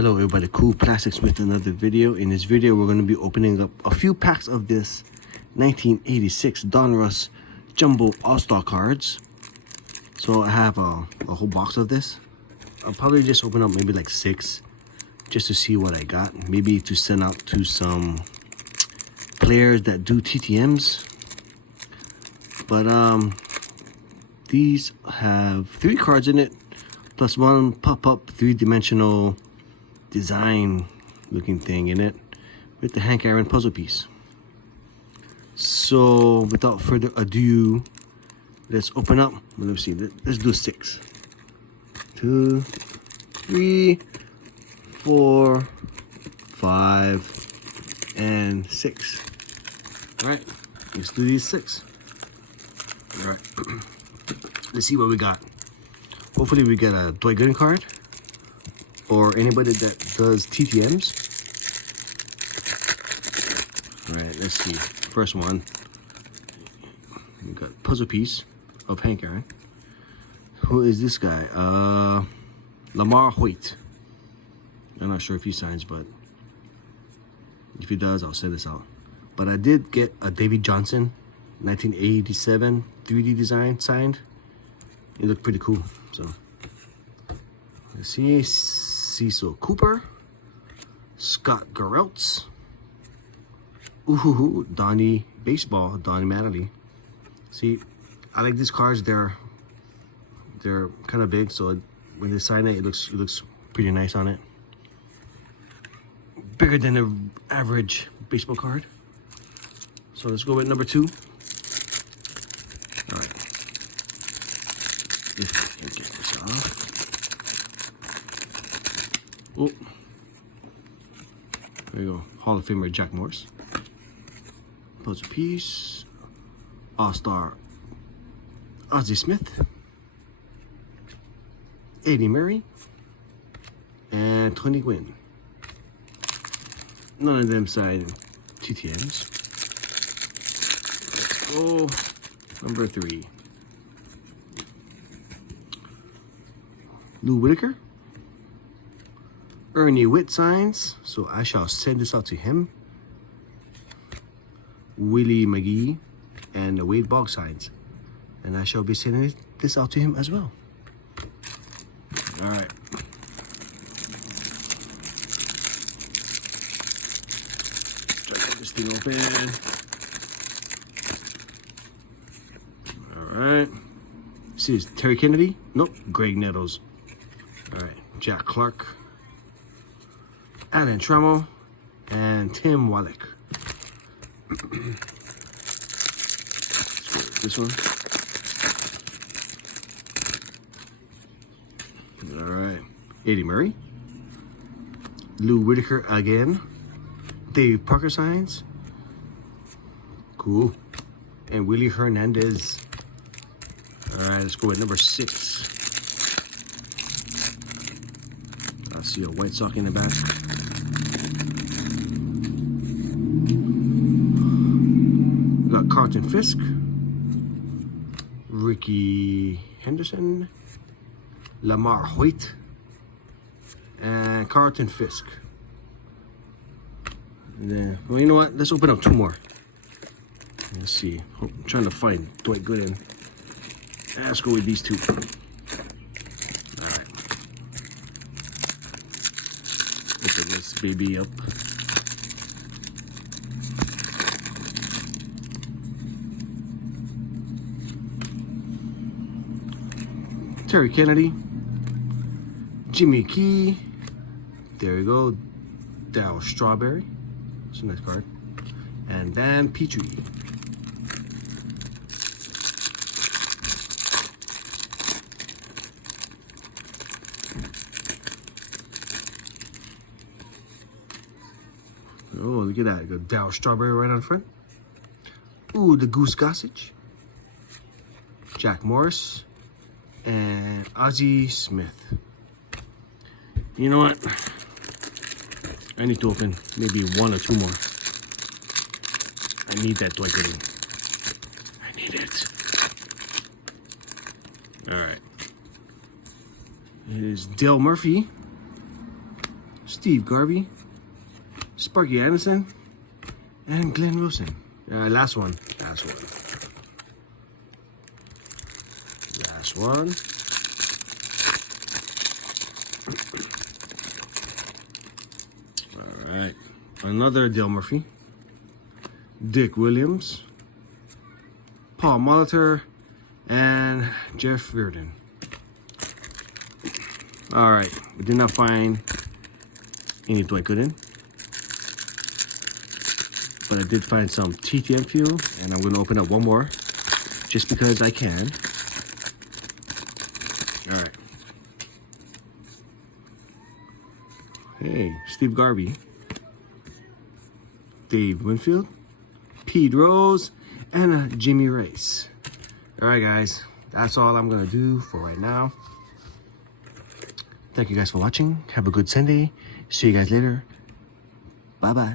Hello everybody, Cool Plastics with another video. In this video we're going to be opening up a few packs of this 1986 Donruss Jumbo All-Star cards. So I have a whole box of this. I'll probably just open up maybe like 6 just to see what I got. Maybe to send out to some players that do TTMs. But these have 3 cards in it, plus one pop-up 3-dimensional design looking thing in it with the Hank Aaron puzzle piece. So without further ado, let's open up. Let me see, let's do 6. 2, 3, 4, 5, and 6. All right, let's do these 6. All right, let's see what we got. Hopefully we get a Dwight Gooden card or anybody that does TTMs. All right, let's see. First one, we got puzzle piece of Hank Aaron. Who is this guy? Lamar Hoyt. I'm not sure if he signs, but if he does, I'll send this out. But I did get a Davey Johnson 1987 3D design signed. It looked pretty cool. So let's see. Cecil Cooper, Scott Garrelts, Donnie Baseball, Donnie Mattingly. See, I like these cards. They're kind of big, so when they sign it, it looks pretty nice on it. Bigger than the average baseball card. So let's go with number 2. All right. If I can get this off. Oh, there you go. Hall of Famer Jack Morris. Puzzle piece. All-Star Ozzie Smith. Eddie Murray. And Tony Gwynn. None of them signed TTMs. Oh, number 3. Lou Whitaker. Ernie Witt signs, so I shall send this out to him. Willie McGee and Wade Boggs signs, and I shall be sending this out to him as well. All right. Try to get this thing open. All right. See, is Terry Kennedy? Nope. Greg Nettles. All right. Jack Clark. Alan Trammell, and Tim Wallach. Let's go with this one. All right. Eddie Murray. Lou Whitaker again. Dave Parker signs. Cool. And Willie Hernandez. All right, let's go with number 6. I see a White Sox in the back. We got Carlton Fisk, Ricky Henderson, Lamar Hoyt, and Carlton Fisk. And then, well, you know what? Let's open up 2 more. Let's see. I'm trying to find Dwight Gooden. Let's go with these 2. Open this baby up. Terry Kennedy, Jimmy Key, there you go, Darryl Strawberry, it's a nice card, and Dan Petrie. Oh, look at that. Got Darryl Strawberry right on front. Ooh, the Goose Gossage. Jack Morris. And Ozzie Smith. You know what? I need to open maybe 1 or 2 more. I need that Dwight Gooden. I need it. All right. It is Dale Murphy. Steve Garvey, Sparky Anderson, and Glenn Wilson. Last one. Last one. All right. Another Dale Murphy, Dick Williams, Paul Molitor, and Jeff Reardon. All right. We did not find any Dwight Gooden, but I did find some TTM fuel, and I'm going to open up one more just because I can. All right. Hey, Steve Garvey, Dave Winfield, Pete Rose, and Jimmy Race. All right, guys, that's all I'm going to do for right now. Thank you guys for watching. Have a good Sunday. See you guys later. Bye-bye.